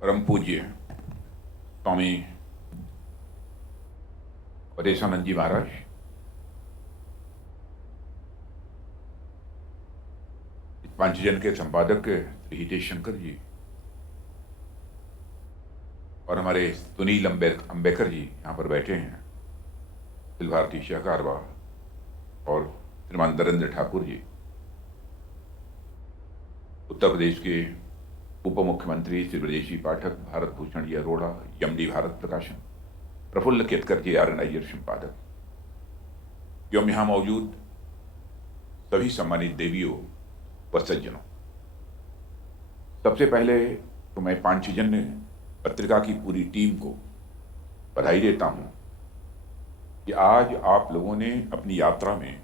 परम पूज्य स्वामी परेशानंद जी महाराज, पांचजन के संपादक श्री हितेश शंकर जी और हमारे सुनील अंबेकर जी यहाँ पर बैठे हैं, अखिल भारतीय शाहकारवाह और श्रीमान नरेंद्र ठाकुर जी, उत्तर प्रदेश के उप मुख्यमंत्री श्री ब्रजेश पाठक, भारत भूषण जी अरोड़ा, यमडी भारत प्रकाशन, प्रफुल्ल केतकर जी आरएनआईआर संपादक, एवं यहाँ मौजूद सभी सम्मानित देवियों व सज्जनों। सबसे पहले तो मैं पांचजन्य पत्रिका की पूरी टीम को बधाई देता हूं कि आज आप लोगों ने अपनी यात्रा में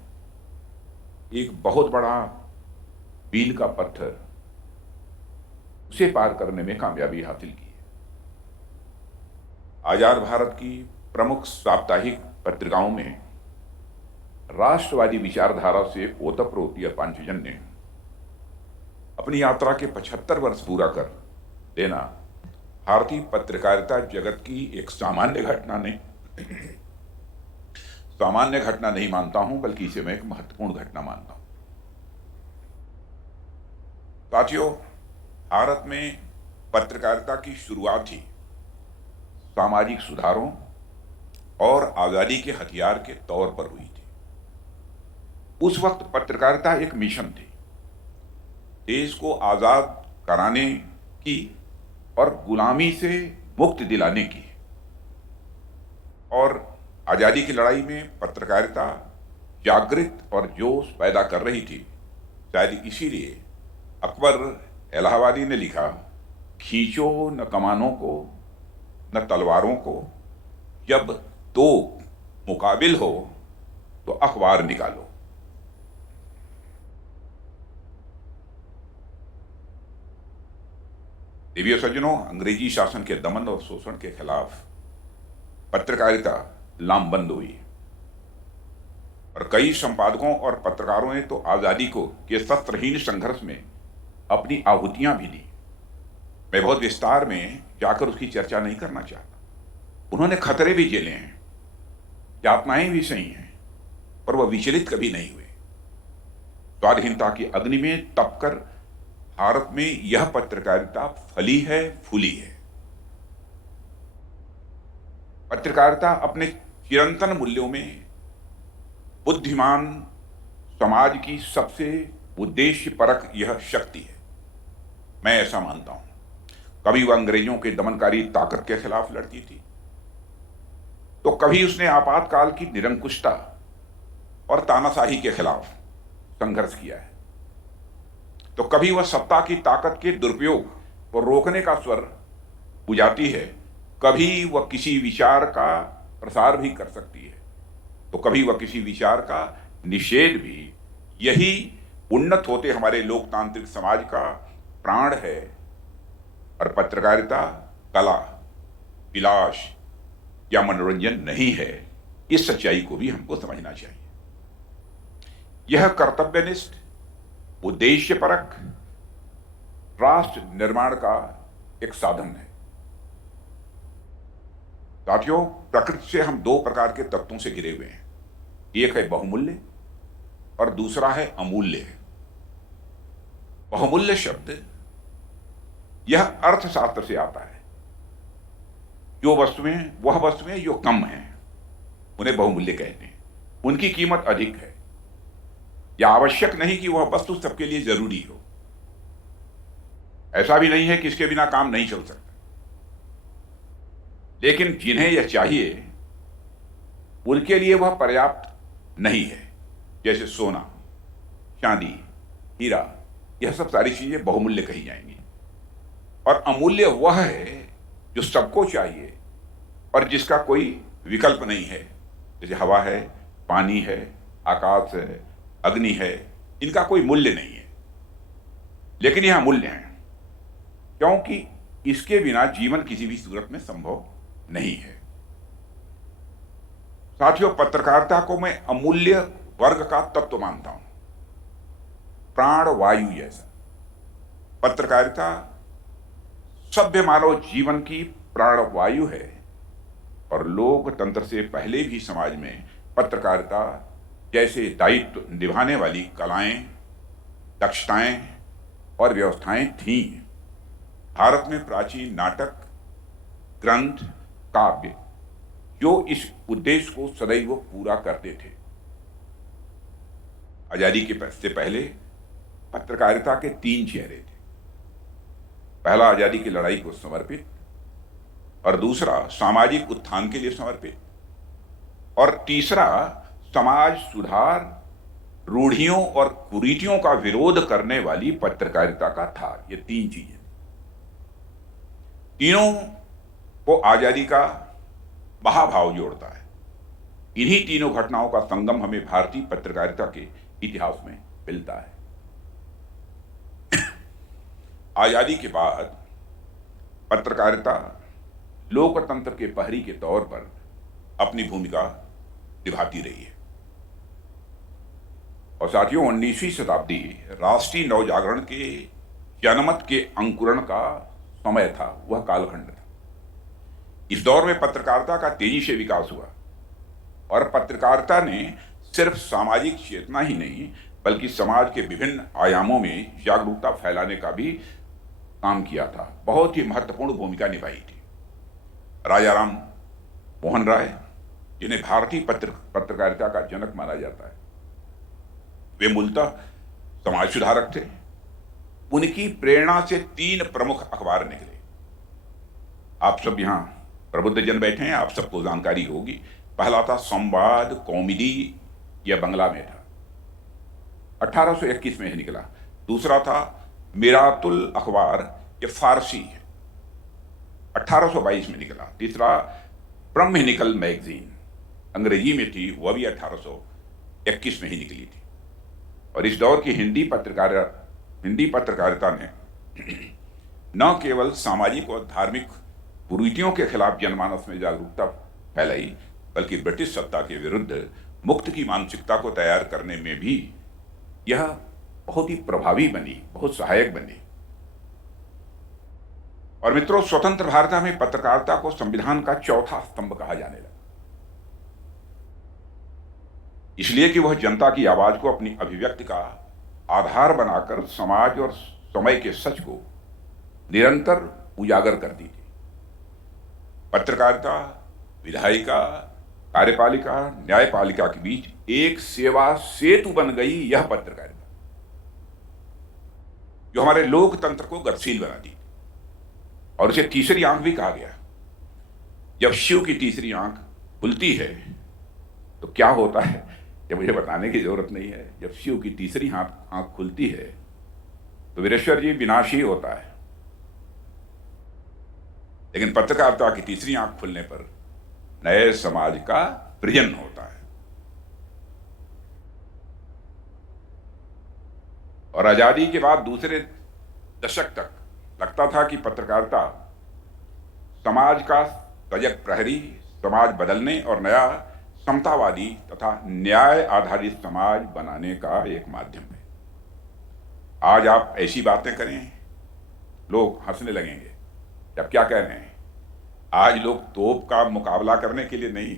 एक बहुत बड़ा मील का पत्थर उसे पार करने में कामयाबी हासिल की है। आजाद भारत की प्रमुख साप्ताहिक पत्रिकाओं में राष्ट्रवादी विचारधारा से ओतप्रोत यह पांचजन्य ने अपनी यात्रा के 75 वर्ष पूरा कर देना भारतीय पत्रकारिता जगत की एक सामान्य घटना नहीं मानता हूं, बल्कि इसे मैं एक महत्वपूर्ण घटना मानता हूं। साथियों, भारत में पत्रकारिता की शुरुआत ही सामाजिक सुधारों और आजादी के हथियार के तौर पर हुई थी। उस वक्त पत्रकारिता एक मिशन थी, देश को आजाद कराने की और गुलामी से मुक्ति दिलाने की। और आजादी की लड़ाई में पत्रकारिता जागृत और जोश पैदा कर रही थी। शायद इसीलिए अकबर इलाहाबादी ने लिखा, खींचो न कमानों को न तलवारों को, जब दो मुकाबिल हो तो अखबार निकालो। देवियों सज्जनों, अंग्रेजी शासन के दमन और शोषण के खिलाफ पत्रकारिता लामबंद हुई और कई संपादकों और पत्रकारों ने तो आजादी को के शस्त्रहीन संघर्ष में अपनी आहुतियां भी दी। मैं बहुत विस्तार में जाकर उसकी चर्चा नहीं करना चाहता। उन्होंने खतरे भी झेले हैं, यातनाएं भी सही हैं, पर वह विचलित कभी नहीं हुए। स्वाधीनता की अग्नि में तपकर भारत में यह पत्रकारिता फली है, फूली है। पत्रकारिता अपने चिरंतन मूल्यों में बुद्धिमान समाज की सबसे उद्देश्यपरक यह शक्ति है। मैं ऐसा मानता हूं। कभी वह अंग्रेजों के दमनकारी ताकत के खिलाफ लड़ती थी, तो कभी उसने आपातकाल की निरंकुशता और तानाशाही के खिलाफ संघर्ष किया है, तो कभी वह सत्ता की ताकत के दुरुपयोग को रोकने का स्वर बुझाती है, कभी वह किसी विचार का प्रसार भी कर सकती है, तो कभी वह किसी विचार का निषेध भी। यही उन्नत होते हमारे लोकतांत्रिक समाज का प्राण है। और पत्रकारिता कला, विलास या मनोरंजन नहीं है। इस सच्चाई को भी हमको समझना चाहिए। यह कर्तव्यनिष्ठ, उद्देश्यपरक राष्ट्र निर्माण का एक साधन है। साथियों, प्रकृति से हम दो प्रकार के तत्वों से घिरे हुए हैं। एक है बहुमूल्य और दूसरा है अमूल्य। बहुमूल्य शब्द यह अर्थशास्त्र से आता है। वह वस्तुएं जो कम हैं उन्हें बहुमूल्य कहते हैं। उनकी कीमत अधिक है, या आवश्यक नहीं कि वह वस्तु सबके लिए जरूरी हो। ऐसा भी नहीं है कि इसके बिना काम नहीं चल सकता, लेकिन जिन्हें यह चाहिए उनके लिए वह पर्याप्त नहीं है। जैसे सोना, चांदी, हीरा, यह सब सारी चीजें बहुमूल्य कही जाएंगी। और अमूल्य वह है जो सबको चाहिए और जिसका कोई विकल्प नहीं है। जैसे हवा है, पानी है, आकाश है, अग्नि है, इनका कोई मूल्य नहीं है, लेकिन यह अमूल्य है क्योंकि इसके बिना जीवन किसी भी सूरत में संभव नहीं है। साथियों, पत्रकारिता को मैं अमूल्य वर्ग का तत्व मानता हूं, प्राण वायु जैसा। पत्रकारिता सभ्य मानव जीवन की प्राणवायु है और लोकतंत्र से पहले भी समाज में पत्रकारिता जैसे दायित्व निभाने वाली कलाएं, दक्षताएं और व्यवस्थाएं थीं। भारत में प्राचीन नाटक, ग्रंथ, काव्य जो इस उद्देश्य को सदैव पूरा करते थे। आजादी के से पहले पत्रकारिता के 3 चेहरे थे। पहला आजादी की लड़ाई को समर्पित, और दूसरा सामाजिक उत्थान के लिए समर्पित, और तीसरा समाज सुधार, रूढ़ियों और कुरीतियों का विरोध करने वाली पत्रकारिता का था। ये 3 चीजें, तीनों को आजादी का महाभाव जोड़ता है। इन्हीं तीनों घटनाओं का संगम हमें भारतीय पत्रकारिता के इतिहास में मिलता है। आजादी के बाद पत्रकारिता लोकतंत्र के प्रहरी के तौर पर अपनी भूमिका निभाती रही है। और साथियों, 19वीं शताब्दी राष्ट्रीय नवजागरण के जनमत के अंकुरण का समय था, वह कालखंड था। इस दौर में पत्रकारिता का तेजी से विकास हुआ और पत्रकारिता ने सिर्फ सामाजिक चेतना ही नहीं बल्कि समाज के विभिन्न आयामों में जागरूकता फैलाने का भी काम किया था। बहुत ही महत्वपूर्ण भूमिका निभाई थी। राजा राम मोहन राय, जिन्हें भारतीय पत्रकारिता का जनक माना जाता है, वे मूलतः समाज सुधारक थे। उनकी प्रेरणा से 3 प्रमुख अखबार निकले। आप सब यहां प्रबुद्ध जन बैठे हैं, आप सबको जानकारी होगी। पहला था संवाद कौमुदी, यह बंगला में था, 1821 में यह निकला। दूसरा था मिरातुल अखबार, यह फारसी है, 1822 में निकला। तीसरा ब्रह्मनिकल मैगजीन, अंग्रेजी में थी, वह भी 1821 में ही निकली थी। और इस दौर की हिंदी पत्रकारिता ने न केवल सामाजिक और धार्मिक कुरीतियों के खिलाफ जनमानस में जागरूकता फैलाई बल्कि ब्रिटिश सत्ता के विरुद्ध मुक्त की मानसिकता को तैयार करने में भी यह बहुत ही प्रभावी बनी, बहुत सहायक बनी। और मित्रों, स्वतंत्र भारत में पत्रकारिता को संविधान का चौथा स्तंभ कहा जाने लगा, इसलिए कि वह जनता की आवाज को अपनी अभिव्यक्ति का आधार बनाकर समाज और समय के सच को निरंतर उजागर करती थी। पत्रकारिता विधायिका, कार्यपालिका, न्यायपालिका के बीच एक सेवा सेतु बन गई। यह पत्रकारिता जो हमारे लोकतंत्र को गतिशील बनाती थी, और उसे तीसरी आंख भी कहा गया। जब शिव की तीसरी आंख खुलती है तो क्या होता है, ये मुझे बताने की जरूरत नहीं है। जब शिव की तीसरी आंख खुलती है तो वीरेश्वर जी विनाशी होता है, लेकिन पत्रकारिता की तीसरी आंख खुलने पर नए समाज का सृजन होता है। और आजादी के बाद दूसरे दशक तक लगता था कि पत्रकारिता समाज का सजग प्रहरी, समाज बदलने और नया समतावादी तथा न्याय आधारित समाज बनाने का एक माध्यम है। आज आप ऐसी बातें करें, लोग हंसने लगेंगे। अब क्या कह रहे हैं, आज लोग तोप का मुकाबला करने के लिए नहीं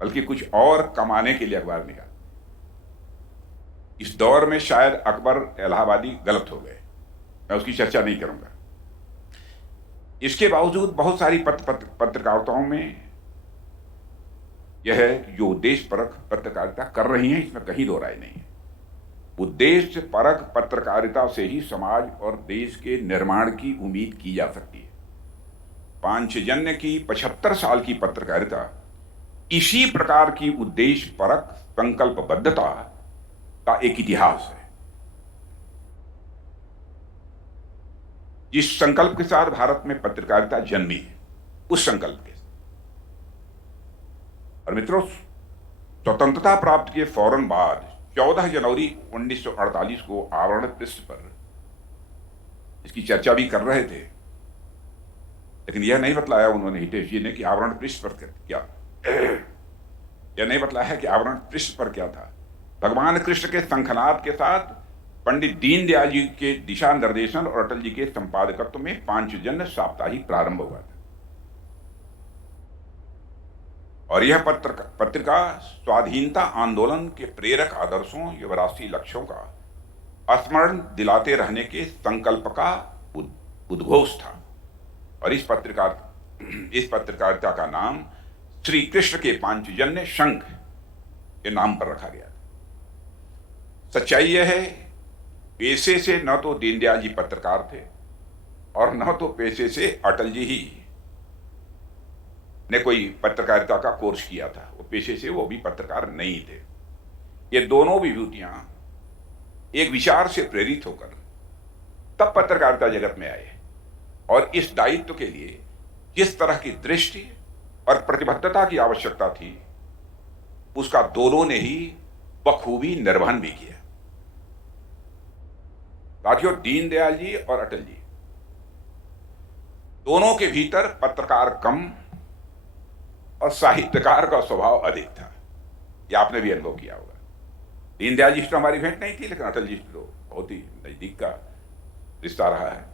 बल्कि कुछ और कमाने के लिए अखबार निकाल। इस दौर में शायद अकबर इलाहाबादी गलत हो गए, मैं उसकी चर्चा नहीं करूंगा। इसके बावजूद बहुत सारी पत्रकारिताओं में यह है जो उद्देश्य परक पत्रकारिता कर रही हैं, इसमें कहीं दो राय नहीं है। उद्देश्य परक पत्रकारिता से ही समाज और देश के निर्माण की उम्मीद की जा सकती है। पांचजन्य की 75 साल की पत्रकारिता इसी प्रकार की उद्देश्य परक संकल्पबद्धता का एक इतिहास है। जिस संकल्प के साथ भारत में पत्रकारिता जन्मी है, उस संकल्प के साथ। और मित्रों, स्वतंत्रता प्राप्त के फौरन बाद 14 जनवरी 1948 को आवरण पृष्ठ पर इसकी चर्चा भी कर रहे थे, लेकिन यह नहीं बतलाया उन्होंने, हितेश जी ने, कि आवरण पृष्ठ पर क्या, यह नहीं बतलाया कि आवरण पृष्ठ पर क्या था। भगवान कृष्ण के शंखनाद के साथ पंडित दीनदयाल जी के दिशा निर्देशन और अटल जी के संपादकत्व में पांचजन्य साप्ताहिक प्रारंभ हुआ था। और यह पत्रिका स्वाधीनता आंदोलन के प्रेरक आदर्शों एवं राष्ट्रीय लक्ष्यों का स्मरण दिलाते रहने के संकल्प का उद्घोष था। और इस पत्रकारिता का नाम श्री कृष्ण के पांचजन्य शंख के नाम पर रखा गया। सच्चाई यह है, पेशे से न तो दीनदयाल जी पत्रकार थे और न तो पेशे से अटल जी ही ने कोई पत्रकारिता का कोर्स किया था। वो पेशे से वो भी पत्रकार नहीं थे। ये दोनों विभूतियां एक विचार से प्रेरित होकर तब पत्रकारिता जगत में आए और इस दायित्व के लिए जिस तरह की दृष्टि और प्रतिबद्धता की आवश्यकता थी, उसका दोनों ने ही बखूबी निर्वहन भी किया। साथियों, दीनदयाल जी और अटल जी दोनों के भीतर पत्रकार कम और साहित्यकार का स्वभाव अधिक था। यह आपने भी अनुभव किया होगा। दीनदयाल जी से तो हमारी भेंट नहीं थी, लेकिन अटल जी से तो बहुत ही नजदीक का रिश्ता रहा है।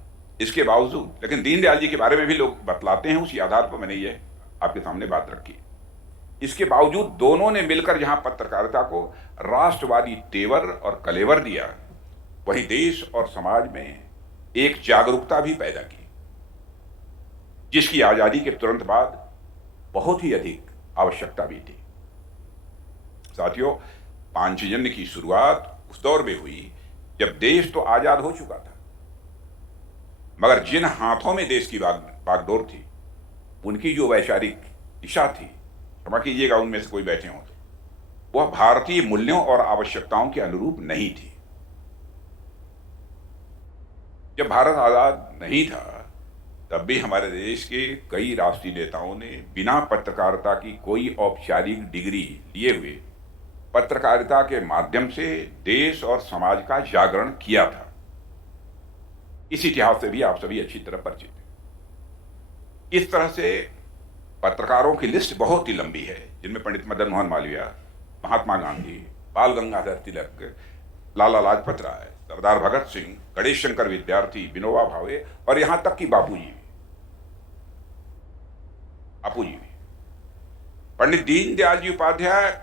इसके बावजूद लेकिन दीनदयाल जी के बारे में भी लोग बतलाते हैं, उसी आधार पर मैंने ये आपके सामने बात रखी। इसके बावजूद दोनों ने मिलकर जहां पत्रकारिता को राष्ट्रवादी तेवर और कलेवर दिया, वहीं देश और समाज में एक जागरूकता भी पैदा की, जिसकी आजादी के तुरंत बाद बहुत ही अधिक आवश्यकता भी थी। साथियों, पांचजन्य की शुरुआत उस दौर में हुई जब देश तो आजाद हो चुका था, मगर जिन हाथों में देश की बागडोर थी, उनकी जो वैचारिक दिशा थी, क्षमा कीजिएगा उनमें से कोई बैठे हों तो, वह भारतीय मूल्यों और आवश्यकताओं के अनुरूप नहीं थी। जब भारत आजाद नहीं था, तब भी हमारे देश के कई राष्ट्रीय नेताओं ने बिना पत्रकारिता की कोई औपचारिक डिग्री लिए हुए पत्रकारिता के माध्यम से देश और समाज का जागरण किया था। इस इतिहास से भी आप सभी अच्छी तरह परिचित हैं। इस तरह से पत्रकारों की लिस्ट बहुत ही लंबी है, जिनमें पंडित मदन मोहन मालवीय, महात्मा गांधी, बाल गंगाधर तिलक, लाला लाजपत राय, सरदार भगत सिंह, गणेश शंकर विद्यार्थी, विनोबा भावे और यहां तक कि बापू जी भी। पंडित दीनदयाल जी उपाध्याय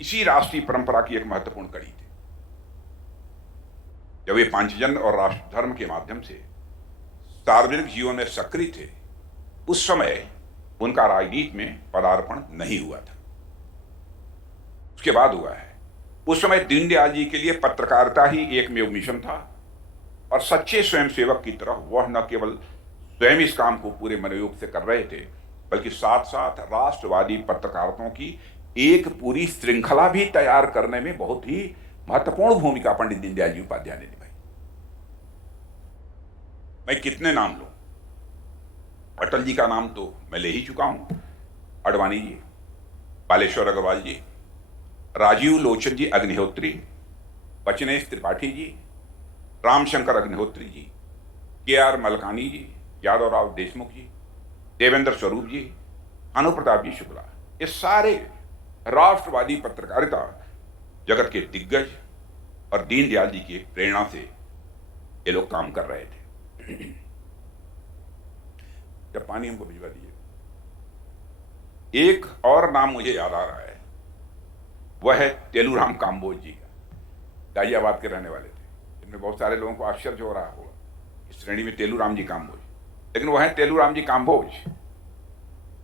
इसी राष्ट्रीय परंपरा की एक महत्वपूर्ण कड़ी थे। जब वे पांचजन्य और राष्ट्र धर्म के माध्यम से सार्वजनिक जीवन में सक्रिय थे, उस समय उनका राजनीति में पदार्पण नहीं हुआ था, उसके बाद हुआ है। उस समय दीनदयाल जी के लिए पत्रकारिता ही एकमेव मिशन था और सच्चे स्वयंसेवक की तरह वह न केवल स्वयं इस काम को पूरे मनोयोग से कर रहे थे, बल्कि साथ साथ राष्ट्रवादी पत्रकारिताओं की एक पूरी श्रृंखला भी तैयार करने में बहुत ही महत्वपूर्ण भूमिका पंडित दीनदयाल जी उपाध्याय ने निभाई। मैं कितने नाम लूं? अटल जी का नाम तो मैं ले ही चुका हूं, अडवाणी जी, बालेश्वर अग्रवाल जी, राजीव लोचन जी अग्निहोत्री, बचनेश त्रिपाठी जी, रामशंकर अग्निहोत्री जी, KR मलकानी जी, यादवराव देशमुख जी, देवेंद्र स्वरूप जी, भानु प्रताप जी शुक्ला, ये सारे राष्ट्रवादी पत्रकारिता जगत के दिग्गज और दीनदयाल जी की प्रेरणा से ये लोग काम कर रहे थे। जब पानी हमको भिजवा दिए। एक और नाम मुझे याद आ रहा है, वह है तेलूराम काम्बोज जी का। गाजियाबाद के रहने वाले थे। इनमें बहुत सारे लोगों को आश्चर्य हो रहा होगा, इस श्रेणी में तेलूराम जी काम्बोज, लेकिन वह है तेलूराम जी काम्बोज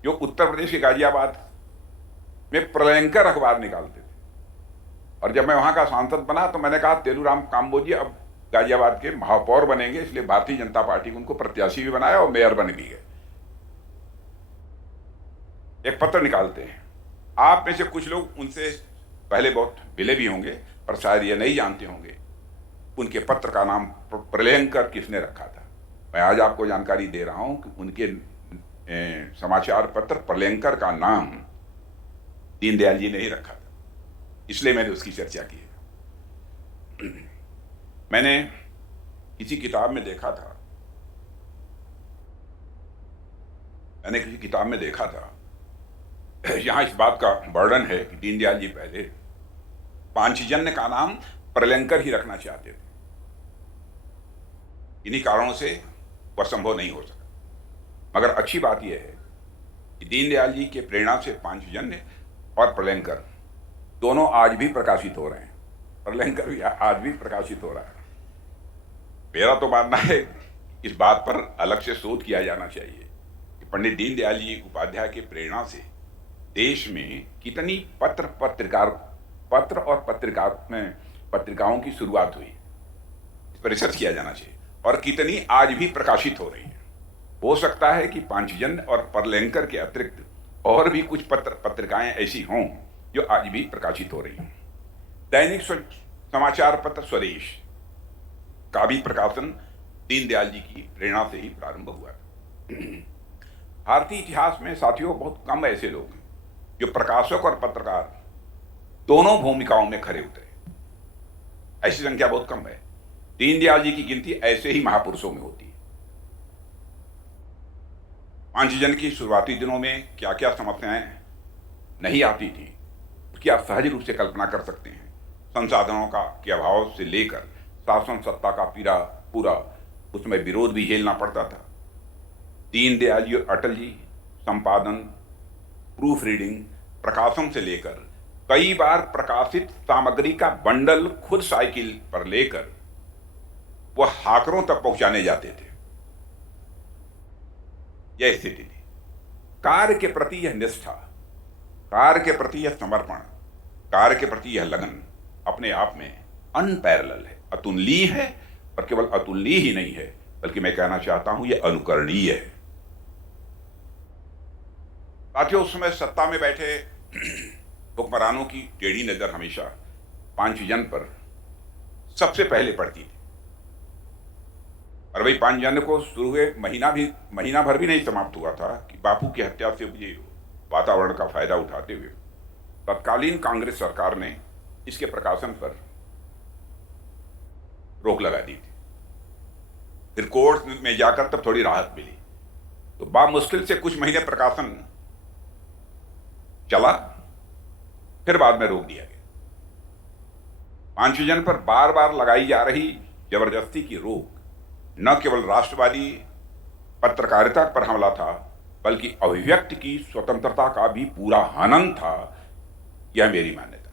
जो उत्तर प्रदेश के गाजियाबाद में प्रलयंकर अखबार निकालते थे। और जब मैं वहां का सांसद बना तो मैंने कहा तेलूराम काम्बोज जी अब गाजियाबाद के महापौर बनेंगे, इसलिए भारतीय जनता पार्टी ने उनको प्रत्याशी भी बनाया और मेयर बने भी गए। एक पत्र निकालते हैं, आप में से कुछ लोग उनसे पहले बहुत मिले भी होंगे, पर शायद ये नहीं जानते होंगे उनके पत्र का नाम प्रलयंकर किसने रखा था। मैं आज आपको जानकारी दे रहा हूं कि उनके समाचार पत्र प्रलयंकर का नाम दीनदयाल जी ने ही रखा था, इसलिए मैंने उसकी चर्चा की है। मैंने किसी किताब में देखा था, यहां इस बात का वर्णन है कि दीनदयाल जी पहले पांचजन्य का नाम प्रलयंकर ही रखना चाहते थे, इन्हीं कारणों से वह संभव नहीं हो सका। मगर अच्छी बात यह है कि दीनदयाल जी के प्रेरणा से पांचजन्य और प्रलयंकर दोनों आज भी प्रकाशित हो रहे हैं। प्रलयंकर भी आज भी प्रकाशित हो रहा है। मेरा तो मानना है इस बात पर अलग से शोध किया जाना चाहिए कि पंडित दीनदयाल जी उपाध्याय की प्रेरणा से देश में कितनी पत्र और पत्रिकाओं की शुरुआत हुई, इस पर रिसर्च किया जाना चाहिए, और कितनी आज भी प्रकाशित हो रही है। हो सकता है कि पांचजन्य और प्रलयंकर के अतिरिक्त और भी कुछ पत्रिकाएं ऐसी हों जो आज भी प्रकाशित हो रही हैं। दैनिक समाचार पत्र स्वदेश का भी प्रकाशन दीनदयाल जी की प्रेरणा से ही प्रारंभ हुआ। भारतीय इतिहास में साथियों बहुत कम ऐसे लोग हैं जो प्रकाशक और पत्रकार दोनों भूमिकाओं में खरे उतरे। ऐसी संख्या बहुत कम है। दीनदयाल जी की गिनती ऐसे ही महापुरुषों में होती है। पांचजन्य की शुरुआती दिनों में क्या क्या समस्याएं नहीं आती थी उसकी आप सहज रूप से कल्पना कर सकते हैं। संसाधनों के अभाव से लेकर शासन सत्ता का पूरा उसमें विरोध भी झेलना पड़ता था। दीनदयाल जी और अटल जी संपादन, प्रूफ रीडिंग, प्रकाशन से लेकर कई बार प्रकाशित सामग्री का बंडल खुद साइकिल पर लेकर वह हाकरों तक पहुंचाने जाते थे। यह स्थिति थी। कार्य के प्रति यह निष्ठा, कार्य के प्रति यह समर्पण, कार्य के प्रति यह लगन अपने आप में अनपैरेलल है, अतुलनीय है। और केवल अतुलनीय ही नहीं है बल्कि मैं कहना चाहता हूं यह अनुकरणीय है। साथियों, उस समय सत्ता में बैठे हुक्मरानों की टेढ़ी नजर हमेशा पांचजन्य पर सबसे पहले पड़ती थी। और वही पांचजन्य को शुरू हुए महीना भर भी नहीं समाप्त हुआ था कि बापू की हत्या से मुझे वातावरण का फायदा उठाते हुए तत्कालीन कांग्रेस सरकार ने इसके प्रकाशन पर रोक लगा दी थी। फिर कोर्ट में जाकर तब थोड़ी राहत मिली, तो बामुश्किल से कुछ महीने प्रकाशन चला, फिर बाद में रोक दिया गया। पांचजन्य पर बार बार लगाई जा रही जबरदस्ती की रोक न केवल राष्ट्रवादी पत्रकारिता पर हमला था बल्कि अभिव्यक्ति की स्वतंत्रता का भी पूरा हनन था। यह मेरी मान्यता।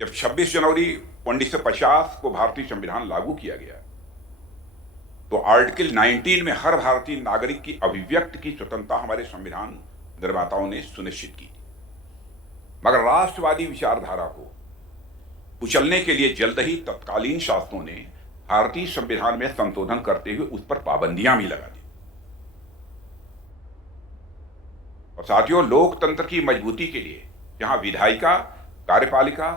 जब 26 जनवरी 1950 को भारतीय संविधान लागू किया गया तो आर्टिकल 19 में हर भारतीय नागरिक की अभिव्यक्ति की स्वतंत्रता हमारे संविधान निर्माताओं ने सुनिश्चित की। मगर राष्ट्रवादी विचारधारा को कुचलने के लिए जल्द ही तत्कालीन शासकों ने भारतीय संविधान में संशोधन करते हुए उस पर पाबंदियां भी लगा दी। और साथियों, लोकतंत्र की मजबूती के लिए जहां विधायिका, कार्यपालिका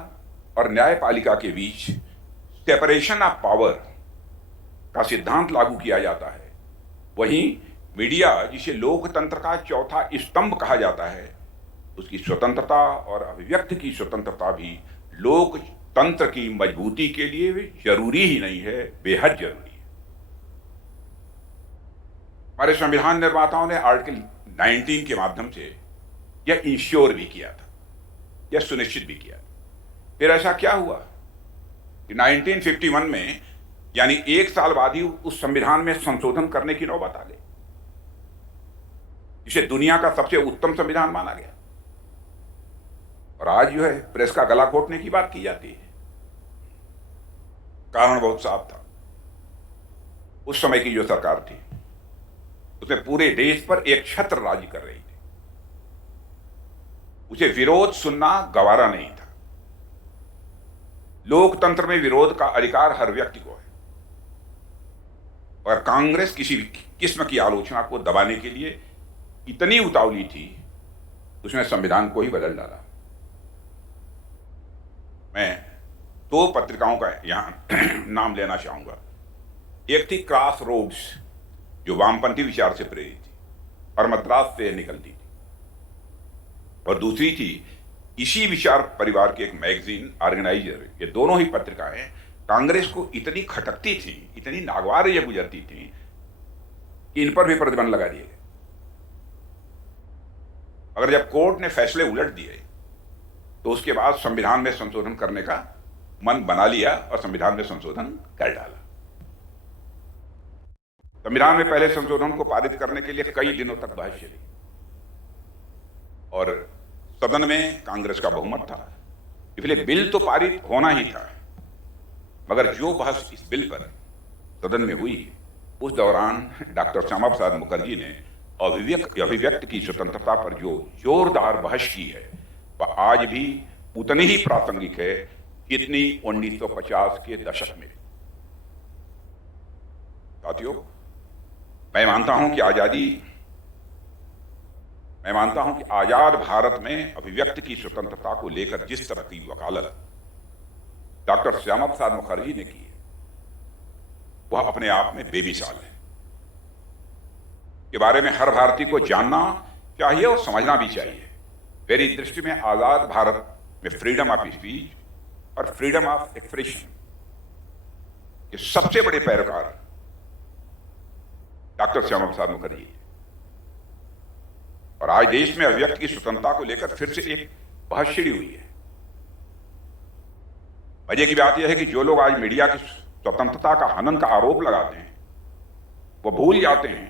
और न्यायपालिका के बीच सेपरेशन ऑफ पावर का सिद्धांत लागू किया जाता है, वहीं मीडिया, जिसे लोकतंत्र का चौथा स्तंभ कहा जाता है, उसकी स्वतंत्रता और अभिव्यक्ति की स्वतंत्रता भी लोकतंत्र की मजबूती के लिए जरूरी ही नहीं है, बेहद जरूरी है। हमारे संविधान निर्माताओं ने आर्टिकल 19 के माध्यम से यह इंश्योर भी किया था, यह सुनिश्चित भी किया था। फिर ऐसा क्या हुआ कि 1951 में, यानी एक साल बाद ही उस संविधान में संशोधन करने की नौबत आ गई, जिसे दुनिया का सबसे उत्तम संविधान माना गया। और आज जो है प्रेस का गला घोटने की बात की जाती है। कारण बहुत साफ था। उस समय की जो सरकार थी उसने पूरे देश पर एक छत्र राज कर रही थी। उसे विरोध सुनना गवारा नहीं था। लोकतंत्र में विरोध का अधिकार हर व्यक्ति को है, और कांग्रेस किसी भी किस्म की आलोचना को दबाने के लिए इतनी उतावली थी, उसने संविधान को ही बदल डाला। मैं दो पत्रिकाओं का यहां नाम लेना चाहूंगा। एक थी क्रॉस रोड्स, जो वामपंथी विचार से प्रेरित थी और मद्रास से निकलती थी, और दूसरी थी इसी विचार परिवार की एक मैगजीन ऑर्गेनाइजर। ये दोनों ही पत्रिकाएं कांग्रेस को इतनी खटकती थी, इतनी नागवार ये गुजरती थी कि इन पर भी प्रतिबंध लगा दिए गए। अगर जब कोर्ट ने फैसले उलट दिए तो उसके बाद संविधान में संशोधन करने का मन बना लिया और संविधान में संशोधन कर डाला। संविधान में पहले संशोधन को पारित करने के लिए कई दिनों तक बहस चली और सदन में कांग्रेस का बहुमत था, इसलिए बिल तो पारित होना ही था। मगर जो बहस इस बिल पर सदन में हुई, उस दौरान डॉक्टर श्यामा प्रसाद मुखर्जी ने अभिव्यक्ति की स्वतंत्रता पर जो जोरदार बहस की है, वह आज भी उतनी ही प्रासंगिक है जितनी 1950 के दशक में। साथियों, मैं मानता हूं कि आजाद भारत में अभिव्यक्ति की स्वतंत्रता को लेकर जिस तरह की वकालत डॉक्टर श्यामा प्रसाद मुखर्जी ने की है, वह अपने आप में बेमिसाल है। के बारे में हर भारतीय को जानना चाहिए और समझना भी चाहिए। मेरी दृष्टि में आजाद भारत में फ्रीडम ऑफ स्पीच और फ्रीडम ऑफ एक्सप्रेशन के सबसे बड़े पैरोकार डॉक्टर श्यामा प्रसाद मुखर्जी, और आज देश में अभिव्यक्ति की स्वतंत्रता को लेकर फिर से एक बहस छिड़ी हुई है। मजे की बात यह है कि जो लोग आज मीडिया की स्वतंत्रता का हनन का आरोप लगाते हैं, वो भूल जाते हैं,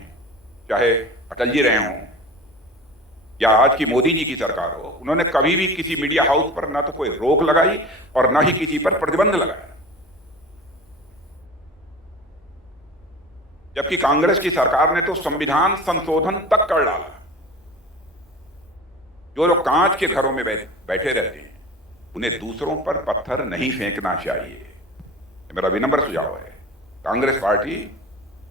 चाहे अटल जी रहे हों या आज की मोदी जी की सरकार हो, उन्होंने कभी भी किसी मीडिया हाउस पर न तो कोई रोक लगाई और न ही किसी पर प्रतिबंध लगाया। जबकि कांग्रेस की सरकार ने तो संविधान संशोधन तक कर डाला। जो लोग कांच के घरों में बैठे रहते हैं, उन्हें दूसरों पर पत्थर नहीं फेंकना चाहिए, मेरा विनम्र सुझाव है। कांग्रेस पार्टी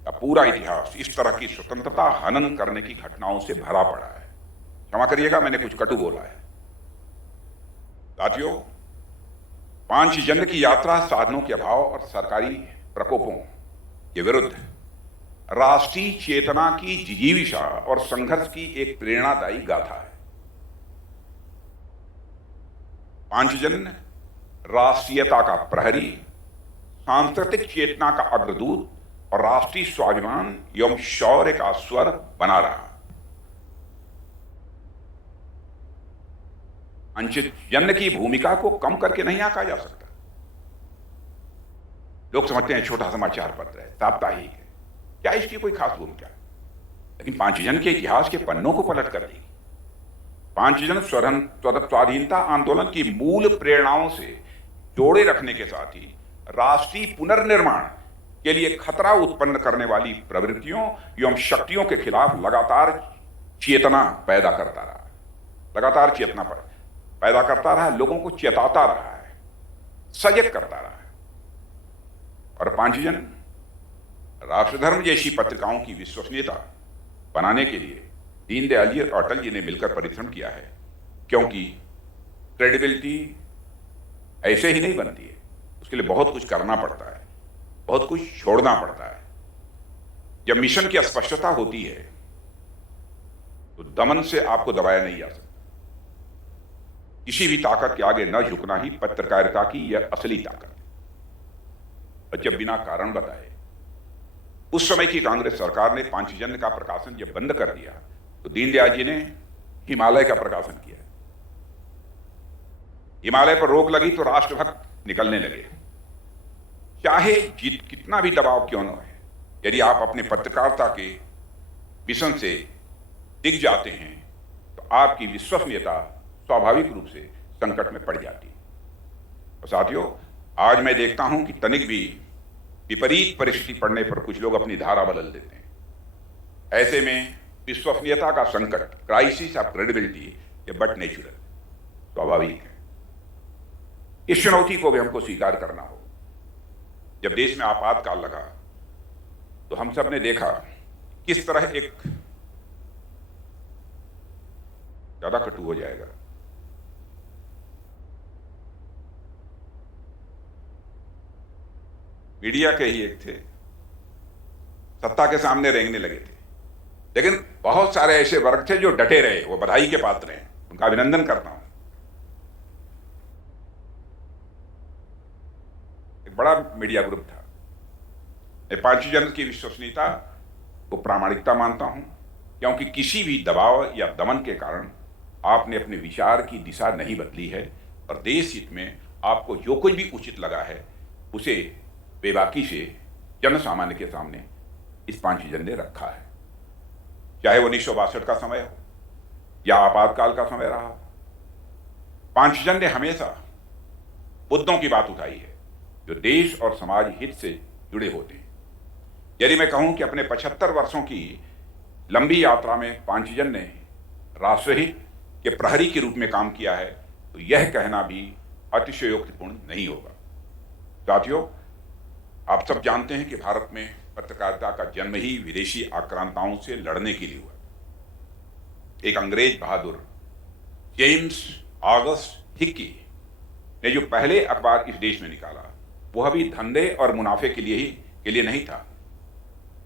का पूरा इतिहास इस तरह की स्वतंत्रता हनन करने की घटनाओं से भरा पड़ा है। क्षमा करिएगा, मैंने कुछ कटु बोला है। साथियों, पांचजन्य की यात्रा साधनों के अभाव और सरकारी प्रकोपों के विरुद्ध राष्ट्रीय चेतना की जिजीविषा और संघर्ष की एक प्रेरणादायी गाथा है। पांचजन्य राष्ट्रीयता का प्रहरी, सांस्कृतिक चेतना का अग्रदूत और राष्ट्रीय स्वाभिमान एवं शौर्य का स्वर बना रहा। पांचजन्य की भूमिका को कम करके नहीं आंका जा सकता। लोग समझते हैं छोटा समाचार पत्र है, साप्ताहिक है, क्या इसकी कोई खास भूमिका है? लेकिन पांचजन्य के इतिहास के पन्नों को पलट कर देगी। पांचजन्य स्वाधीनता आंदोलन की मूल प्रेरणाओं से जोड़े रखने के साथ ही राष्ट्रीय पुनर्निर्माण के लिए खतरा उत्पन्न करने वाली प्रवृत्तियों एवं शक्तियों के खिलाफ लगातार चेतना पैदा करता रहा, लोगों को चेताता रहा है, सजग करता रहा है। और पांचजन्य राष्ट्रधर्म जैसी पत्रिकाओं की विश्वसनीयता बनाने के लिए दीनदयाल जी और अटल जी ने मिलकर परिश्रम किया है, क्योंकि क्रेडिबिलिटी ऐसे ही नहीं बनती है, उसके लिए बहुत कुछ करना पड़ता है, बहुत कुछ छोड़ना पड़ता है। जब मिशन की अस्पष्टता होती है तो दमन से आपको दबाया नहीं जा सकता। किसी भी ताकत के आगे न झुकना ही पत्रकारिता की यह असली ताकत है। और जब बिना कारण बताए उस समय की कांग्रेस सरकार ने पांचजन्य का प्रकाशन जब बंद कर दिया, तो दीनदयाल जी ने हिमालय का प्रकाशन किया। हिमालय पर रोक लगी तो राष्ट्रभक्त निकलने लगे। चाहे कितना भी दबाव क्यों न हो, यदि आप अपने पत्रकारिता के मिशन से दिख जाते हैं तो आपकी विश्वसनीयता स्वाभाविक रूप से संकट में पड़ जाती है। और साथियों, आज मैं देखता हूं कि तनिक भी विपरीत परिस्थिति पड़ने पर कुछ लोग अपनी धारा बदल देते हैं। ऐसे में विश्वसनीयता का संकट, क्राइसिस ऑफ क्रेडिबिलिटी, ये बट नेचुरल, स्वाभाविक है। इस चुनौती को भी हमको स्वीकार करना हो। जब देश में आपातकाल लगा तो हम सब ने देखा किस तरह एक, ज्यादा कटु हो जाएगा, मीडिया के ही एक थे, सत्ता के सामने रेंगने लगे थे, लेकिन बहुत सारे ऐसे वर्ग थे जो डटे रहे, वो बधाई के पात्र हैं, उनका अभिनंदन करता हूं। एक बड़ा मीडिया ग्रुप था। मैं पांचजन्य की विश्वसनीयता को प्रामाणिकता मानता हूं, क्योंकि किसी भी दबाव या दमन के कारण आपने अपने विचार की दिशा नहीं बदली है और देश हित में आपको जो कुछ भी उचित लगा है उसे बेबाकी से जन सामान्य के सामने इस पांचजन्य ने रखा है। चाहे वो 1962 का समय हो या आपातकाल का समय रहा, पांचजन्य ने हमेशा मुद्दों की बात उठाई है जो देश और समाज हित से जुड़े होते हैं। यदि मैं कहूं कि अपने 75 वर्षों की लंबी यात्रा में पांचजन्य ने राष्ट्रहित के प्रहरी के रूप में काम किया है तो यह कहना भी अतिशयोक्तिपूर्ण नहीं होगा। साथियों, आप सब जानते हैं कि भारत में पत्रकारिता का जन्म ही विदेशी आक्रांताओं से लड़ने के लिए हुआ। एक अंग्रेज बहादुर जेम्स ऑगस्ट हिक्की ने जो पहले अखबार इस देश में निकाला वह भी धंधे और मुनाफे के लिए नहीं था।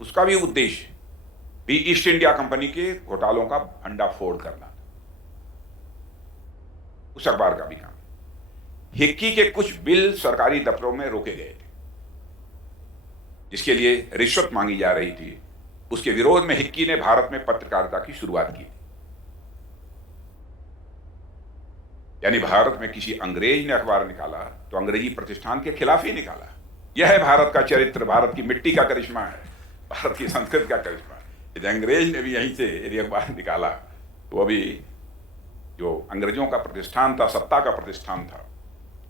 उसका भी उद्देश्य भी ईस्ट इंडिया कंपनी के घोटालों का भंडाफोड़ करना था। उस अखबार का भी काम। हिक्की के कुछ बिल सरकारी दफ्तरों में रोके गए थे जिसके लिए रिश्वत मांगी जा रही थी। उसके विरोध में हिक्की ने भारत में पत्रकारिता की शुरुआत की। यानी भारत में किसी अंग्रेज ने अखबार निकाला तो अंग्रेजी प्रतिष्ठान के खिलाफ ही निकाला। यह है भारत का चरित्र, भारत की मिट्टी का करिश्मा है, भारत की संस्कृति का करिश्मा है। यदि अंग्रेज ने भी यहीं से यदि अखबार निकाला तो वो भी जो अंग्रेजों का प्रतिष्ठान था, सत्ता का प्रतिष्ठान था,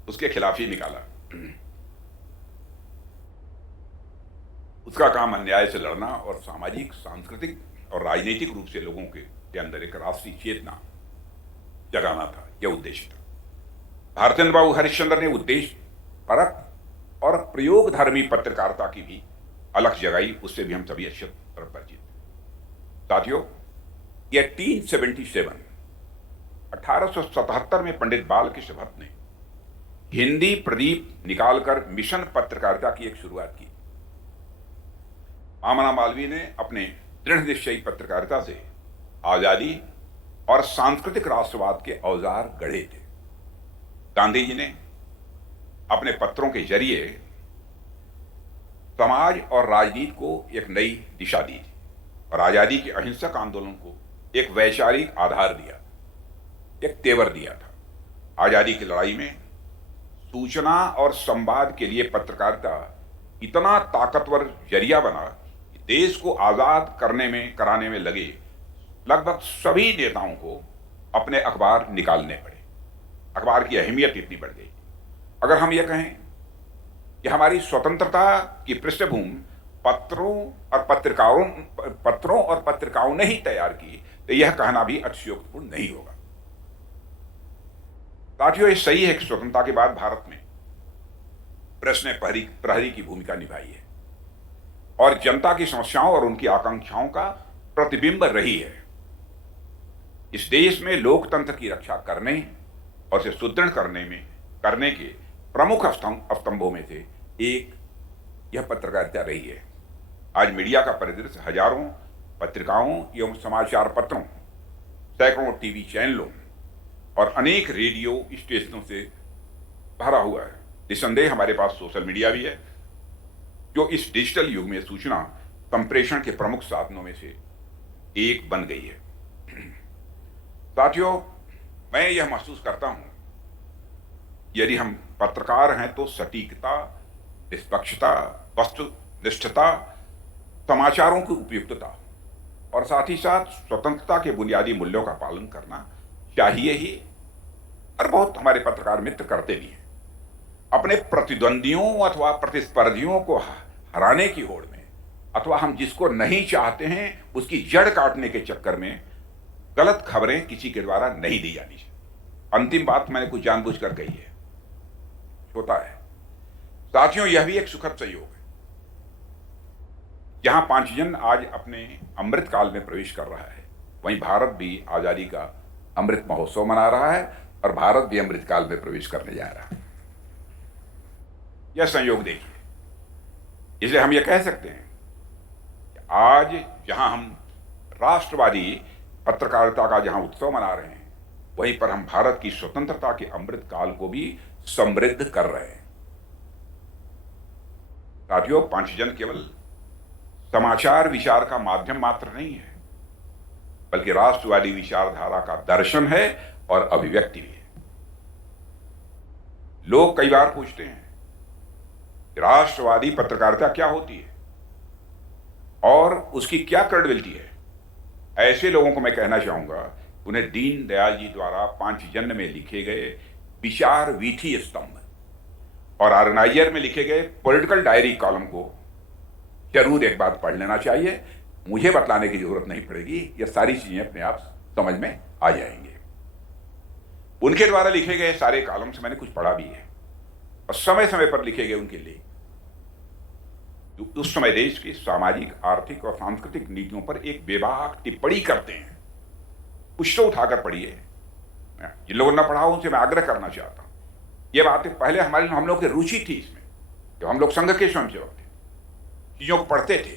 उसके खिलाफ ही निकाला। उसका काम अन्याय से लड़ना और सामाजिक, सांस्कृतिक और राजनीतिक रूप से लोगों के अंदर एक राष्ट्रीय चेतना जगाना था। यह उद्देश्य था। भारतेंद्र बाबू हरिश्चंद्र ने उद्देश्य परक और प्रयोगधर्मी पत्रकारिता की भी अलग जगाई। उससे भी हम सभी अच्छी तरह परिचित हैं। साथियों, यह 1877 में पंडित बालकृष्ण भट्ट ने हिंदी प्रदीप निकालकर मिशन पत्रकारिता की एक शुरुआत की। मामना मालवीय ने अपने दृढ़ निश्चयी पत्रकारिता से आजादी और सांस्कृतिक राष्ट्रवाद के औजार गढ़े थे। गांधी जी ने अपने पत्रों के जरिए समाज और राजनीति को एक नई दिशा दी और आजादी के अहिंसक आंदोलन को एक वैचारिक आधार दिया, एक तेवर दिया था। आजादी की लड़ाई में सूचना और संवाद के लिए पत्रकारिता इतना ताकतवर जरिया बना कि देश को आजाद कराने में लगे लगभग सभी नेताओं को अपने अखबार निकालने पड़े। अखबार की अहमियत इतनी बढ़ गई। अगर हम यह कहें कि हमारी स्वतंत्रता की पृष्ठभूमि पत्रों और पत्रिकाओं ने ही तैयार की तो यह कहना भी अतिशयोक्तिपूर्ण नहीं होगा। साथियों, ये सही है कि स्वतंत्रता के बाद भारत में प्रेस ने प्रहरी की भूमिका निभाई है और जनता की समस्याओं और उनकी आकांक्षाओं का प्रतिबिंब रही है। इस देश में लोकतंत्र की रक्षा करने और इसे सुदृढ़ करने के प्रमुख स्तंभों में से एक यह पत्रकारिता रही है। आज मीडिया का परिदृश्य हजारों पत्रिकाओं एवं समाचार पत्रों, सैकड़ों टीवी चैनलों और अनेक रेडियो स्टेशनों से भरा हुआ है। निस्संदेह हमारे पास सोशल मीडिया भी है जो इस डिजिटल युग में सूचना संप्रेषण के प्रमुख साधनों में से एक बन गई है। साथियों, मैं यह महसूस करता हूं यदि हम पत्रकार हैं तो सटीकता, निष्पक्षता, वस्तुनिष्ठता, समाचारों की उपयुक्तता और साथ ही साथ स्वतंत्रता के बुनियादी मूल्यों का पालन करना चाहिए ही, और बहुत हमारे पत्रकार मित्र करते भी हैं। अपने प्रतिद्वंदियों अथवा प्रतिस्पर्धियों को हराने की होड़ में अथवा हम जिसको नहीं चाहते हैं उसकी जड़ काटने के चक्कर में गलत खबरें किसी के द्वारा नहीं दी जानी चाहिए। अंतिम बात मैंने कुछ जानबूझकर कही है, होता है। साथियों, यह भी एक सुखद संयोग है। जहां पांचजन्य आज अपने अमृत काल में प्रवेश कर रहा है, वहीं भारत भी आजादी का अमृत महोत्सव मना रहा है और भारत भी अमृत काल में प्रवेश करने जा रहा है। यह संयोग देखिए, इसलिए हम यह कह सकते हैं कि आज जहां हम राष्ट्रवादी पत्रकारिता का जहां उत्सव मना रहे हैं, वहीं पर हम भारत की स्वतंत्रता के अमृत काल को भी समृद्ध कर रहे हैं। साथियों, पांचजन्य केवल समाचार विचार का माध्यम मात्र नहीं है, बल्कि राष्ट्रवादी विचारधारा का दर्शन है और अभिव्यक्ति भी है। लोग कई बार पूछते हैं कि राष्ट्रवादी पत्रकारिता क्या होती है और उसकी क्या क्रेडिबिलिटी है। ऐसे लोगों को मैं कहना चाहूंगा, उन्हें दीनदयाल जी द्वारा पांचजन्य में लिखे गए विचार वीथी स्तंभ और ऑर्गेनाइजर में लिखे गए पॉलिटिकल डायरी कॉलम को जरूर एक बार पढ़ लेना चाहिए। मुझे बतलाने की जरूरत नहीं पड़ेगी, ये सारी चीजें अपने आप समझ में आ जाएंगे। उनके द्वारा लिखे गए सारे कॉलम से मैंने कुछ पढ़ा भी है और समय समय पर लिखे गए उनके लेख उस समय देश की सामाजिक, आर्थिक और सांस्कृतिक नीतियों पर एक बेबाक टिप्पणी करते हैं। कुछ तो उठाकर पढ़िए। जिन लोगों ने पढ़ा उनसे मैं आग्रह करना चाहता हूं, ये बातें पहले हम लोग की रुचि थी इसमें, जब हम लोग संघ के स्वयंसेवक थे, चीजों को पढ़ते थे।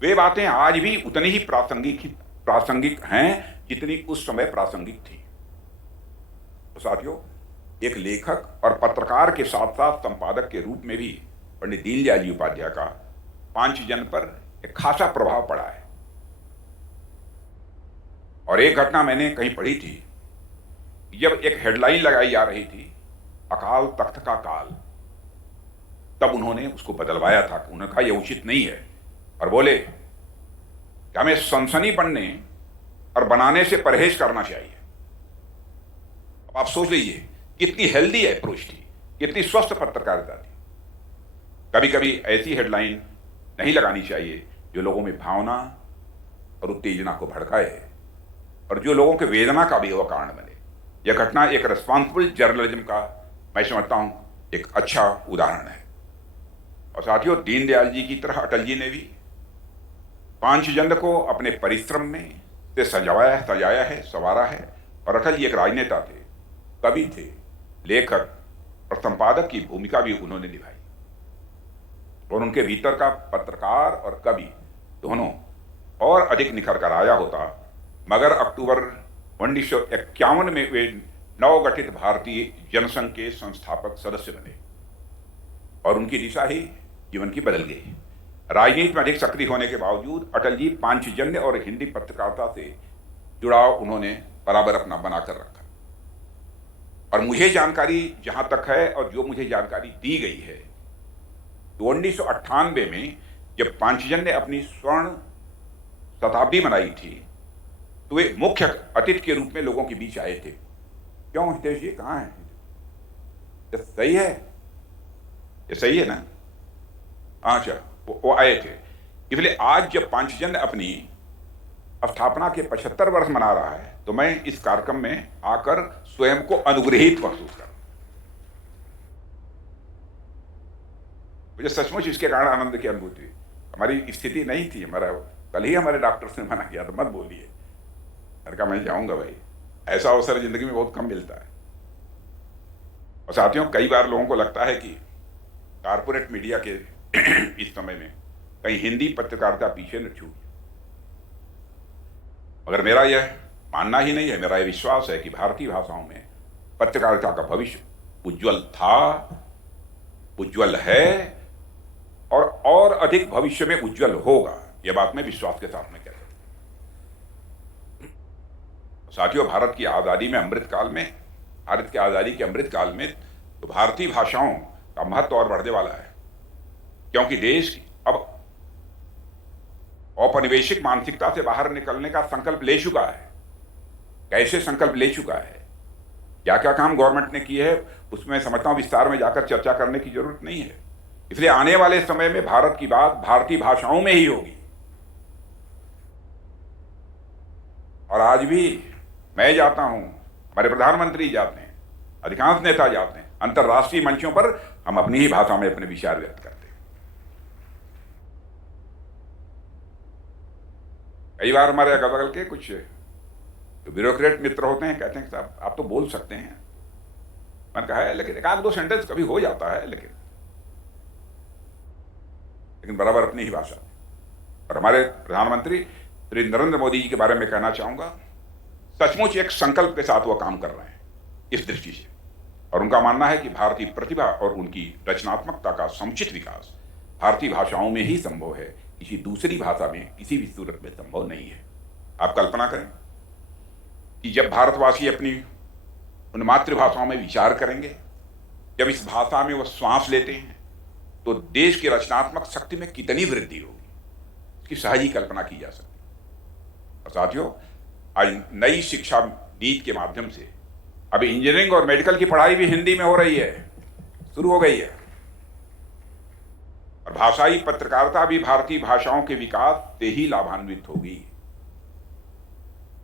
वे बातें आज भी उतनी ही प्रासंगिक हैं जितनी उस समय प्रासंगिक थी। तो साथियों, एक लेखक और पत्रकार के साथ साथ संपादक के रूप में भी पंडित दीनदयाल जी उपाध्याय का पांचजन्य पर एक खासा प्रभाव पड़ा है। और एक घटना मैंने कहीं पढ़ी थी, जब एक हेडलाइन लगाई जा रही थी अकाल तख्त का काल, तब उन्होंने उसको बदलवाया था। उन्होंने कहा यह उचित नहीं है और बोले कि हमें सनसनी बनने और बनाने से परहेज करना चाहिए। अब आप सोच लीजिए कितनी हेल्दी अप्रोच थी, कितनी स्वस्थ पत्रकारिता थी। कभी कभी ऐसी हेडलाइन नहीं लगानी चाहिए जो लोगों में भावना और उत्तेजना को भड़काए और जो लोगों के वेदना का भी वह कारण बने। यह घटना एक रिस्पॉन्सिबल जर्नलिज्म का मैं समझता हूं एक अच्छा उदाहरण है। और साथियों, दीनदयाल जी की तरह अटल जी ने भी पांचजन्य को अपने परिश्रम में से सजाया है, संवारा है। और अटल जी एक राजनेता थे, कवि थे, लेखक और संपादक की भूमिका भी उन्होंने निभाई और उनके भीतर का पत्रकार और कवि दोनों और अधिक निखर कर आया होता, मगर अक्टूबर 1951 में वे नवगठित भारतीय जनसंघ के संस्थापक सदस्य बने और उनकी दिशा ही जीवन की बदल गई। राजनीति में अधिक सक्रिय होने के बावजूद अटल जी पांचजन्य और हिंदी पत्रकारिता से जुड़ाव उन्होंने बराबर अपना बनाकर रखा। और मुझे जानकारी जहां तक है और जो मुझे जानकारी दी गई है, तो 1998 में जब पांचजन्य अपनी स्वर्ण शताब्दी मनाई थी, तो वे मुख्य अतिथि के रूप में लोगों के बीच आए थे। क्यों हितेश जी, कहाँ है? ये सही है, ये सही है ना? अच्छा, वो आए थे। इसलिए आज जब पांचजन्य अपनी स्थापना के 75 वर्ष मना रहा है, तो मैं इस कार्यक्रम में आकर स्वयं को अनुग्रहित महसूस कर, मुझे सचमुच इसके कारण आनंद की अनुभूति। हमारी स्थिति नहीं थी, हमारा कल ही हमारे डॉक्टर्स ने मना किया, तो मत बोलिए। मैंने कहा मैं जाऊंगा भाई, ऐसा अवसर जिंदगी में बहुत कम मिलता है। और साथियों, कई बार लोगों को लगता है कि कारपोरेट मीडिया के इस समय में कहीं हिंदी पत्रकारिता पीछे न छूट, मगर मेरा यह मानना ही नहीं है, मेरा यह विश्वास है कि भारतीय भाषाओं में पत्रकारिता का भविष्य उज्जवल था, उज्जवल है और अधिक भविष्य में उज्जवल होगा। यह बात मैं विश्वास के साथ में कहता हूं। साथियों, भारत की आजादी में अमृतकाल में, भारत की आजादी के अमृतकाल में तो भारतीय भाषाओं का महत्व और बढ़ने वाला है, क्योंकि देश अब औपनिवेशिक मानसिकता से बाहर निकलने का संकल्प ले चुका है। कैसे संकल्प ले चुका है, क्या क्या काम गवर्नमेंट ने किए है, उसमें समझता हूं विस्तार में जाकर चर्चा करने की जरूरत नहीं है। इसलिए आने वाले समय में भारत की बात भारतीय भाषाओं में ही होगी। और आज भी मैं जाता हूं, हमारे प्रधानमंत्री जाते हैं, अधिकांश नेता जाते हैं, अंतर्राष्ट्रीय मंचों पर हम अपनी ही भाषा में अपने विचार व्यक्त करते हैं। कई बार हमारे अगल बगल के कुछ जो ब्यूरोक्रेट मित्र होते हैं, कहते हैं कि साहब आप तो बोल सकते हैं। मैंने कहा है, लेकिन एक आध दो सेंटेंस कभी हो जाता है, लेकिन बराबर अपनी ही भाषा। और हमारे प्रधानमंत्री श्री नरेंद्र मोदी जी के बारे में कहना चाहूंगा, सचमुच एक संकल्प के साथ वो काम कर रहे हैं इस दृष्टि से। और उनका मानना है कि भारतीय प्रतिभा और उनकी रचनात्मकता का समुचित विकास भारतीय भाषाओं में ही संभव है, किसी दूसरी भाषा में किसी भी सूरत में संभव नहीं है। आप कल्पना करें कि जब भारतवासी अपनी उन मातृभाषाओं में विचार करेंगे, जब इस भाषा में वो श्वास लेते हैं तो देश की रचनात्मक शक्ति में कितनी वृद्धि होगी, इसकी सहज ही कल्पना की जा सकती है। और साथियों, आज नई शिक्षा नीति के माध्यम से अभी इंजीनियरिंग और मेडिकल की पढ़ाई भी हिंदी में हो रही है, शुरू हो गई है। और भाषाई पत्रकारिता भी भारतीय भाषाओं के विकास से ही लाभान्वित होगी।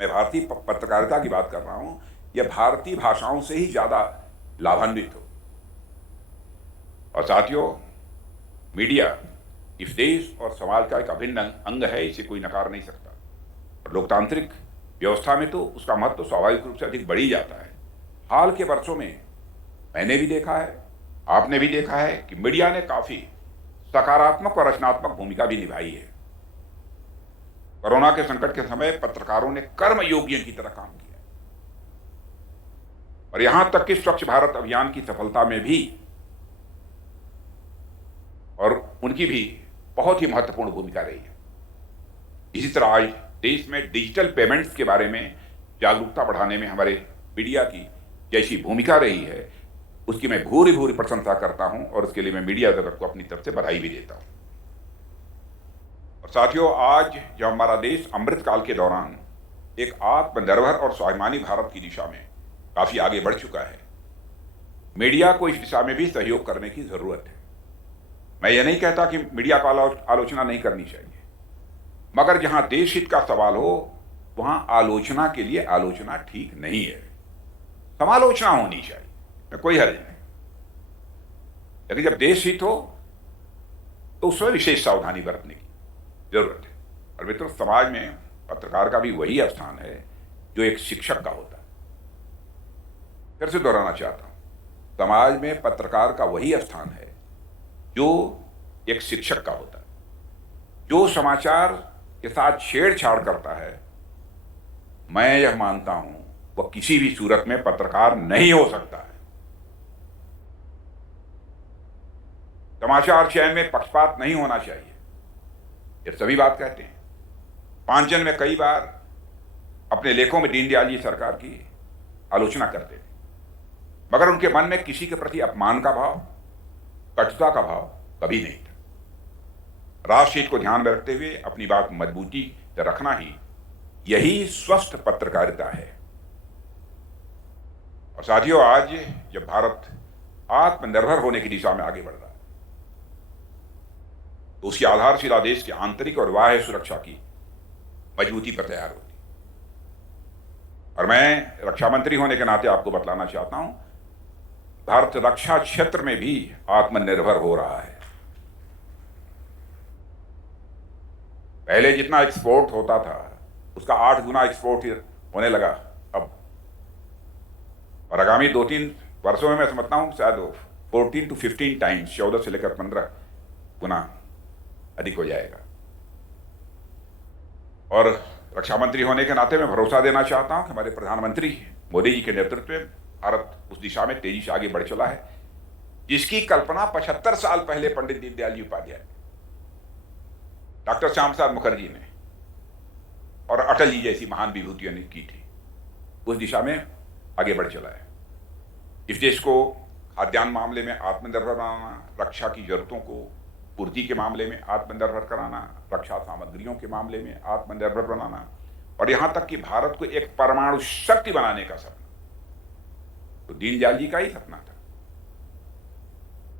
मैं भारतीय पत्रकारिता की बात कर रहा हूं, यह भारतीय भाषाओं से ही ज्यादा लाभान्वित हो। और साथियों, मीडिया इस देश और समाज का एक अभिन्न अंग है, इसे कोई नकार नहीं सकता। और लोकतांत्रिक व्यवस्था में तो उसका महत्व स्वाभाविक रूप से अधिक बढ़ ही जाता है। हाल के वर्षों में मैंने भी देखा है, आपने भी देखा है कि मीडिया ने काफी सकारात्मक और रचनात्मक भूमिका भी निभाई है। कोरोना के संकट के समय पत्रकारों ने कर्मयोगियों की तरह काम किया और यहां तक कि स्वच्छ भारत अभियान की सफलता में भी और उनकी भी बहुत ही महत्वपूर्ण भूमिका रही है। इसी तरह आज देश में डिजिटल पेमेंट्स के बारे में जागरूकता बढ़ाने में हमारे मीडिया की जैसी भूमिका रही है, उसकी मैं भूरी भूरी प्रशंसा करता हूं और उसके लिए मैं मीडिया जगत को अपनी तरफ से बधाई भी देता हूं। और साथियों, आज जब हमारा देश अमृतकाल के दौरान एक आत्मनिर्भर और स्वाभिमानी भारत की दिशा में काफी आगे बढ़ चुका है, मीडिया को इस दिशा में भी सहयोग करने की जरूरत है। मैं ये नहीं कहता कि मीडिया को आलोचना नहीं करनी चाहिए, मगर जहां देश हित का सवाल हो वहां आलोचना के लिए आलोचना ठीक नहीं है। समालोचना होनी चाहिए, कोई हर्ज नहीं, लेकिन जब देश हित हो तो उसमें विशेष सावधानी बरतने की जरूरत है। और मित्रों, समाज में पत्रकार का भी वही स्थान है जो एक शिक्षक का होता है। फिर से दोहराना चाहता हूं, समाज में पत्रकार का वही स्थान है जो एक शिक्षक का होता है। जो समाचार के साथ छेड़छाड़ करता है, मैं यह मानता हूं वह किसी भी सूरत में पत्रकार नहीं हो सकता है। समाचार चयन में पक्षपात नहीं होना चाहिए, ये सभी बात कहते हैं। पांचजन में कई बार अपने लेखों में दीनदयाल जी सरकार की आलोचना करते थे, मगर उनके मन में किसी के प्रति अपमान का भाव, कटुता का भाव कभी नहीं था। राष्ट्र हित को ध्यान में रखते हुए अपनी बात मजबूती से रखना ही यही स्वस्थ पत्रकारिता है। और साथियों, आज जब भारत आत्मनिर्भर होने की दिशा में आगे बढ़ रहा है तो उसकी आधारशिला देश की आंतरिक और बाह्य सुरक्षा की मजबूती पर तैयार होती है। और मैं रक्षा मंत्री होने के नाते आपको बतलाना चाहता हूं, भारत रक्षा क्षेत्र में भी आत्मनिर्भर हो रहा है। पहले जितना एक्सपोर्ट होता था उसका 8 गुना एक्सपोर्ट होने लगा अब, और आगामी 2-3 वर्षों में मैं समझता हूं शायद 14 to 15 टाइम्स, 14 से लेकर 15 गुना अधिक हो जाएगा। और रक्षा मंत्री होने के नाते मैं भरोसा देना चाहता हूं कि हमारे प्रधानमंत्री मोदी जी के नेतृत्व में भारत उस दिशा में तेजी से आगे बढ़ चला है जिसकी कल्पना 75 साल पहले पंडित दीनदयाल जी उपाध्याय, डॉक्टर श्याम प्रसाद मुखर्जी ने और अटल जी जैसी महान विभूतियों ने की थी। उस दिशा में आगे बढ़ चला है। इस देश को खाद्यान्न मामले में आत्मनिर्भर बनाना, रक्षा की जरूरतों को पूर्ति के मामले में आत्मनिर्भर कराना, रक्षा सामग्रियों के मामले में आत्मनिर्भर बनाना, और यहां तक कि भारत को एक परमाणु शक्ति बनाने का सपना तो दीनदयाल जी का ही सपना था,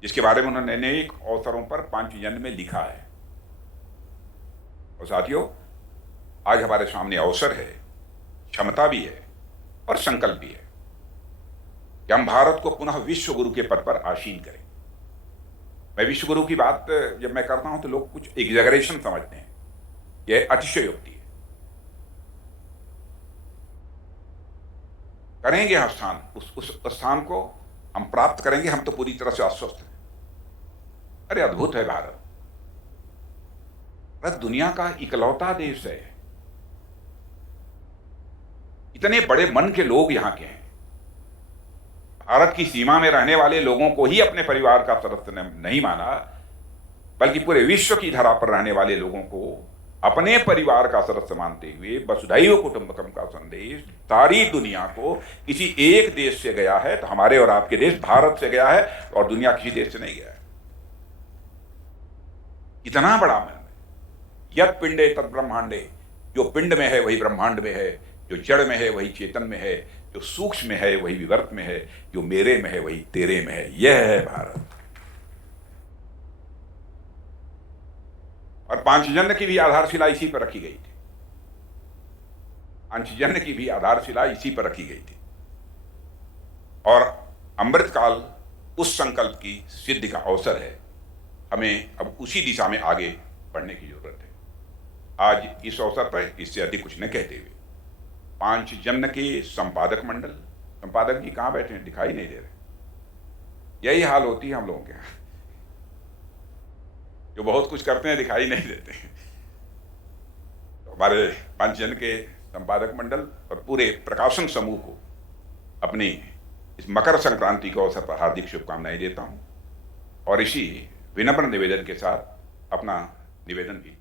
जिसके बारे में उन्होंने अनेक अवसरों पर पांचजन्य में लिखा है। और साथियों, आज हमारे सामने अवसर है, क्षमता भी है और संकल्प भी है कि हम भारत को पुनः विश्व गुरु के पद पर आसीन करें। मैं विश्व गुरु की बात जब मैं करता हूं तो लोग कुछ एग्जैगरेशन समझते हैं, यह अतिशयोक्ति है। करेंगे हम स्थान, उस स्थान को हम प्राप्त करेंगे, हम तो पूरी तरह से आश्वस्त हैं। अरे अद्भुत है भारत, भारत दुनिया का इकलौता देश है। इतने बड़े मन के लोग यहां के हैं। भारत की सीमा में रहने वाले लोगों को ही अपने परिवार का सदस्य नहीं माना, बल्कि पूरे विश्व की धरा पर रहने वाले लोगों को अपने परिवार का सदस्य मानते हुए वसुधैव कुटुंबकम का संदेश सारी दुनिया को किसी एक देश से गया है तो हमारे और आपके देश भारत से गया है, और दुनिया किसी देश से नहीं गया है। इतना बड़ा मन है। यत् पिंडे तत् ब्रह्मांडे, जो पिंड में है वही ब्रह्मांड में है, जो जड़ में है वही चेतन में है, जो सूक्ष्म में है वही विवर्त में है, जो मेरे में है वही तेरे में है। यह है भारत। और पांचजन्य की भी आधारशिला इसी पर रखी गई थी। पांचजन्य की भी आधारशिला इसी पर रखी गई थी। और अमृतकाल उस संकल्प की सिद्धि का अवसर है। हमें अब उसी दिशा में आगे बढ़ने की जरूरत है। आज इस अवसर पर इससे अधिक कुछ न कहते हुए पांचजन्य के संपादक मंडल, संपादक जी कहां बैठे हैं? दिखाई नहीं दे रहे। यही हाल होती है हम लोगों के यहाँ, जो बहुत कुछ करते हैं दिखाई नहीं देते हैं। तो हमारे पांचजन्य के संपादक मंडल और पूरे प्रकाशन समूह को अपनी इस मकर संक्रांति के अवसर पर हार्दिक शुभकामनाएं देता हूं, और इसी विनम्र निवेदन के साथ अपना निवेदन भी